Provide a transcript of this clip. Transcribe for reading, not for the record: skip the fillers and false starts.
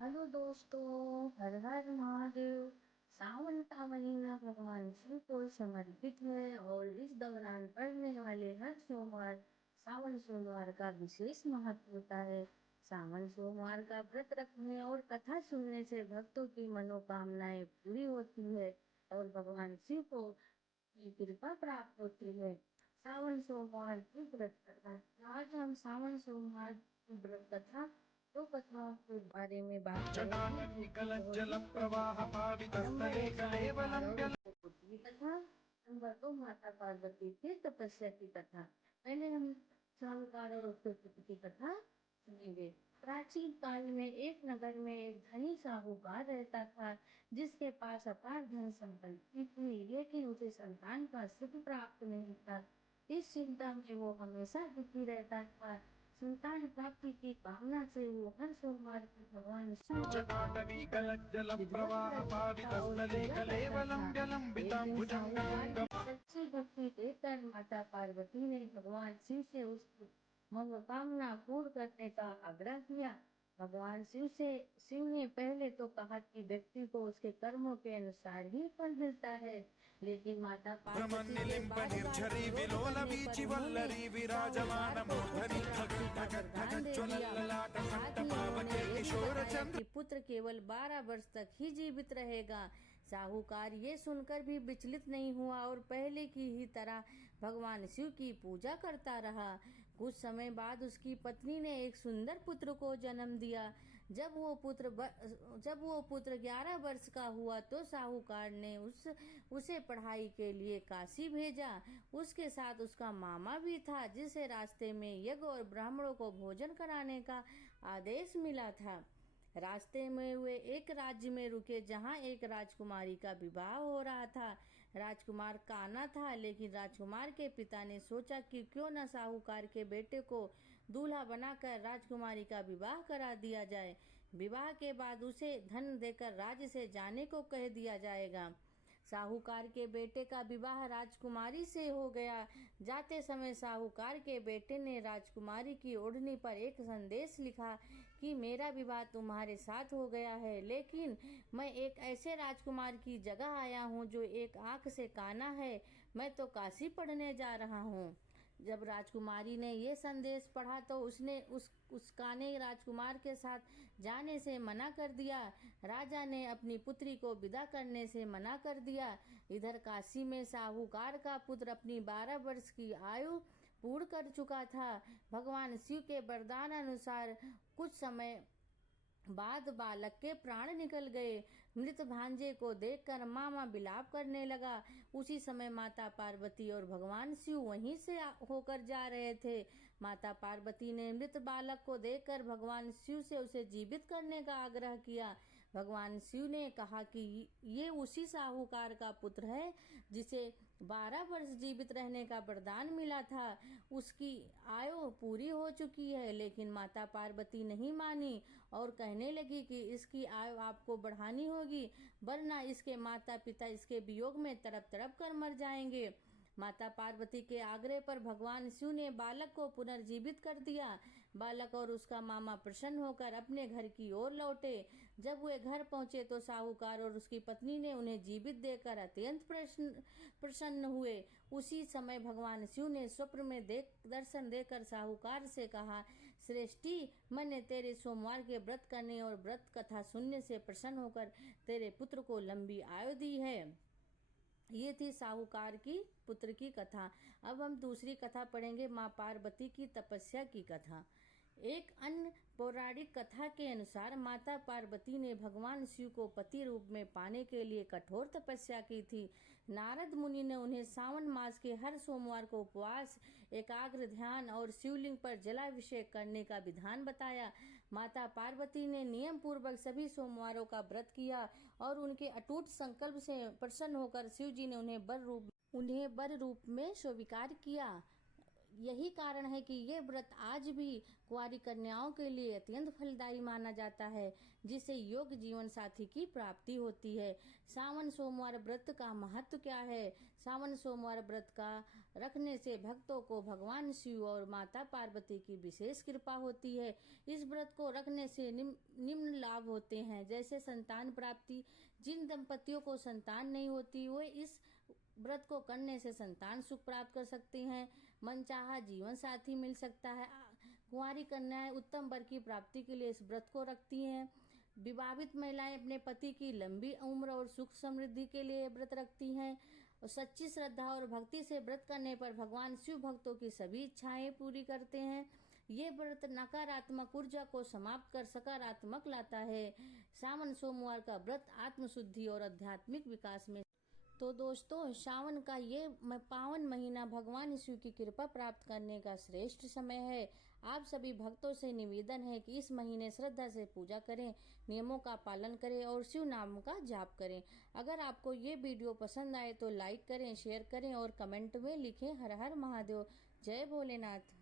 Hello दोस्तों, हर हर महादेव। सावन का महीना भगवान शिव को समर्पित है और इस दौरान पड़ने वाले हर सोमवार सावन सोमवार का विशेष महत्व होता है। सावन सोमवार का व्रत रखने और कथा सुनने से भक्तों की मनोकामनाएं पूरी होती है और भगवान शिव को की कृपा प्राप्त होती है। सावन सोमवार की व्रत कथा। आज हम सावन सोमवार की व्रत कथा दो कथाओं के बारे में बात करेंगे जो कि बहुत ही जटाटविकलज्जलप्रवाह नंबर पावितस्थले एक साहूकार कलेवलं और उसके पुत्र की कथा। नंबर दो माता पार्वती की तपस्या की कथा। पहले हम साहूकार और उसके पुत्र की कथा सुनेंगे। प्राचीन काल में एक नगर में एक धनी साहूकार रहता था जिसके पास अपार धन संपत्ति थी, लेकिन उसे संतान का सुख प्राप्त नहीं था। इस चिंता में वो हमेशा दुखी रहता था। संतान प्राप्ति की कामना से वो हर सोमवार को भगवान शिव और पार्वती का विधिवत जटाटवीकलज्जलप्रवाह व्रत रखता और पावितस्थले पूजा करता कलेवलं था। एक दिन साहूकार व्यलम्बिताम्बुजङ्गलिङ्गम् की सच्ची भक्ति देखकर माता पार्वती ने भगवान शिव से उसकी मनोकामना पूर्ण करने का आग्रह किया। भगवान शिव ने पहले तो कहा कि व्यक्ति को उसके कर्मों के अनुसार ही फल मिलता है, लेकिन माता पार्वती के बार बार भ्रमन्निलिम्पनिर्झरी विरोध करने पर उन्होंने विलोलवीचिवल्लरी साहूकार को पुत्र विराजमानमूर्धनि प्राप्ति का वरदान दे दिया। साथ ही उन्होंने खगज्ज्वलल्ललाटमट्टपावके ये भी बताया किशोरचन्द्र कि पुत्र केवल 12 वर्ष तक ही जीवित रहेगा। साहूकार ये सुनकर भी विचलित नहीं हुआ और पहले की ही तरह भगवान शिव की पूजा करता रहा। कुछ समय बाद उसकी पत्नी ने एक सुंदर पुत्र को जन्म दिया। जब वो पुत्र 11 वर्ष का हुआ तो साहूकार ने उसे पढ़ाई के लिए काशी भेजा। उसके साथ उसका मामा भी था जिसे रास्ते में यज्ञ और ब्राह्मणों को भोजन कराने का आदेश मिला था। रास्ते में वे एक राज्य में रुके जहां एक राजकुमारी का विवाह हो रहा था। राजकुमार काना था, लेकिन राजकुमार के पिता ने सोचा कि क्यों न साहूकार के बेटे को दूल्हा बनाकर राजकुमारी का विवाह करा दिया जाए। विवाह के बाद उसे धन देकर राज्य से जाने को कह दिया जाएगा। साहूकार के बेटे का विवाह राजकुमारी से हो गया। जाते समय साहूकार के बेटे ने राजकुमारी की ओढ़नी पर एक संदेश लिखा कि मेरा विवाह तुम्हारे साथ हो गया है, लेकिन मैं एक ऐसे राजकुमार की जगह आया हूँ जो एक आंख से काना है। मैं तो काशी पढ़ने जा रहा हूँ। जब राजकुमारी ने ये संदेश पढ़ा तो उसने उस काने राजकुमार के साथ जाने से मना कर दिया। राजा ने अपनी पुत्री को विदा करने से मना कर दिया। इधर काशी में साहूकार का पुत्र अपनी 12 वर्ष की आयु पूर्ण कर चुका था। भगवान शिव के वरदान अनुसार कुछ समय बाद बालक के प्राण निकल गए। मृत भांजे को देखकर मामा विलाप करने लगा। उसी समय माता पार्वती और भगवान शिव वहीं से होकर जा रहे थे। माता पार्वती ने मृत बालक को देखकर भगवान शिव से उसे जीवित करने का आग्रह किया। भगवान शिव ने कहा कि ये उसी साहूकार का पुत्र है जिसे 12 वर्ष जीवित रहने का वरदान मिला था। उसकी आयु पूरी हो चुकी है, लेकिन माता पार्वती नहीं मानी और कहने लगी कि इसकी आयु आपको बढ़ानी होगी, वरना इसके माता पिता इसके वियोग में तड़प तड़प कर मर जाएंगे। माता पार्वती के आग्रह पर भगवान शिव ने बालक को पुनर्जीवित कर दिया। बालक और उसका मामा प्रसन्न होकर अपने घर की ओर लौटे। जब वे घर पहुंचे तो साहूकार और उसकी पत्नी ने उन्हें जीवित देखकर अत्यंत प्रसन्न हुए। उसी समय भगवान शिव ने स्वप्न में दर्शन देकर साहूकार से कहा, श्रेष्ठी, मैंने तेरे सोमवार के व्रत करने और व्रत कथा सुनने से प्रसन्न होकर तेरे पुत्र को लंबी आयु दी है। ये थी साहूकार की पुत्र की कथा। अब हम दूसरी कथा पढ़ेंगे, माँ पार्वती की तपस्या की कथा। एक अन्य पौराणिक कथा के अनुसार माता पार्वती ने भगवान शिव को पति रूप में पाने के लिए कठोर तपस्या की थी। नारद मुनि ने उन्हें सावन मास के हर सोमवार को उपवास, एकाग्र ध्यान और शिवलिंग पर जलाभिषेक करने का विधान बताया। माता पार्वती ने नियम पूर्वक सभी सोमवारों का व्रत किया और उनके अटूट संकल्प से प्रसन्न होकर शिव जी ने उन्हें वर रूप में स्वीकार किया। यही कारण है कि ये व्रत आज भी कुंवारी कन्याओं के लिए अत्यंत फलदायी माना जाता है, जिससे योग्य जीवन साथी की प्राप्ति होती है। सावन सोमवार व्रत का महत्व क्या है? सावन सोमवार व्रत का रखने से भक्तों को भगवान शिव और माता पार्वती की विशेष कृपा होती है। इस व्रत को रखने से निम्न लाभ होते हैं, जैसे संतान प्राप्ति। जिन दंपतियों को संतान नहीं होती वे इस व्रत को करने से संतान सुख प्राप्त कर सकते हैं। मनचाहा जीवन साथी मिल सकता है। कुंवारी कन्याएं उत्तम वर की प्राप्ति के लिए इस व्रत को रखती हैं। विवाहित महिलाएं अपने पति की लंबी उम्र और सुख समृद्धि के लिए व्रत रखती हैं। और सच्ची श्रद्धा और भक्ति से व्रत करने पर भगवान शिव भक्तों की सभी इच्छाएं पूरी करते हैं। ये व्रत नकारात्मक ऊर्जा को समाप्त कर सकारात्मक लाता है। सावन सोमवार का व्रत आत्मशुद्धि और आध्यात्मिक विकास में। तो दोस्तों, सावन का ये पावन महीना भगवान शिव की कृपा प्राप्त करने का श्रेष्ठ समय है। आप सभी भक्तों से निवेदन है कि इस महीने श्रद्धा से पूजा करें, नियमों का पालन करें और शिव नाम का जाप करें। अगर आपको ये वीडियो पसंद आए तो लाइक करें, शेयर करें और कमेंट में लिखें हर हर महादेव। जय भोलेनाथ।